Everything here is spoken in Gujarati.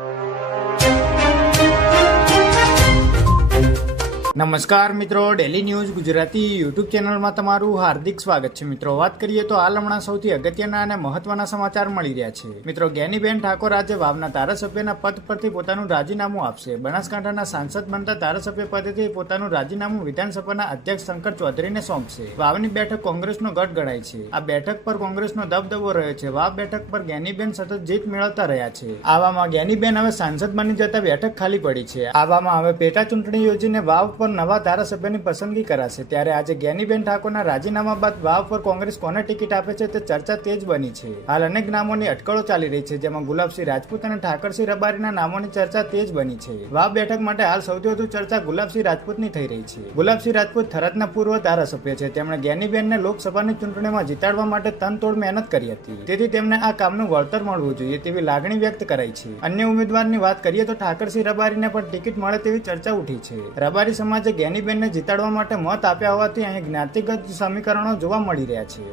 you. નમસ્કાર મિત્રો ડેલી ન્યૂઝ ગુજરાતી યુટ્યુબ ચેનલમાં તમારું હાર્દિક સ્વાગત છે. મિત્રો, વાત કરીએ તો હાલ હમણાં સૌથી અગત્યના અને મહત્વના સમાચાર મળી રહ્યા છે. મિત્રો, જ્ઞાનીબેન ઠાકોર આજે વાવના ધારાસભ્યના પદ પરથી પોતાનું રાજીનામું આપશે. બનાસકાંઠાના સાંસદ બનતા ધારાસભ્ય પદેથી પોતાનું રાજીનામું વિધાનસભાના અધ્યક્ષ શંકર ચૌધરીને સોંપશે. વાવની બેઠક કોંગ્રેસનો ગઢ ગણાય છે. આ બેઠક પર કોંગ્રેસનો દબદબો રહ્યો છે. વાવ બેઠક પર જ્ઞાનીબેન સતત જીત મેળવતા રહ્યા છે. આવામાં જ્ઞાનીબેન હવે સાંસદ બની જતા બેઠક ખાલી પડી છે. આવામાં હવે પેટા ચૂંટણી યોજીને વાવ પર નવા ધારાસભ્યની પસંદગી કરાશે. ત્યારે આજે જ્ઞાનીબેન ઠાકોરના રાજીનામા બાદ વાવ પર કોંગ્રેસ કોને ટિકિટ આપે છે તે ચર્ચા તેજ બની છે. હાલ અનેક નામોની અટકળો ચાલી રહી છે, જેમાં ગુલાબસિંહ રાજપૂત અને ઠાકરસિંહ રબારીના નામોની ચર્ચા તેજ બની છે. વાવ બેઠક માટે હાલ સૌથી વધુ ચર્ચા ગુલાબસિંહ રાજપૂતની થઈ રહી છે. ગુલાબસિંહ રાજપૂત થરાદના પૂર્વ ધારાસભ્ય છે. તેમણે જ્ઞાનીબેનને લોકસભાની ચૂંટણીમાં જીતાડવા માટે તનતોડ મહેનત કરી હતી. તેથી તેમને આ કામનું વળતર મળવું જોઈએ તેવી લાગણી વ્યક્ત કરાઈ છે. અન્ય ઉમેદવારની વાત કરીએ તો ઠાકરસિંહ રબારીને પણ ટિકિટ મળે તેવી ચર્ચા ઉઠી છે. રબારી સમાજે જ્ઞાનીબેનને જીતાડવા માટે મત આપ્યા હોવાથી અહીં જ્ઞાતિગત સમીકરણો જોવા મળી રહ્યા છે.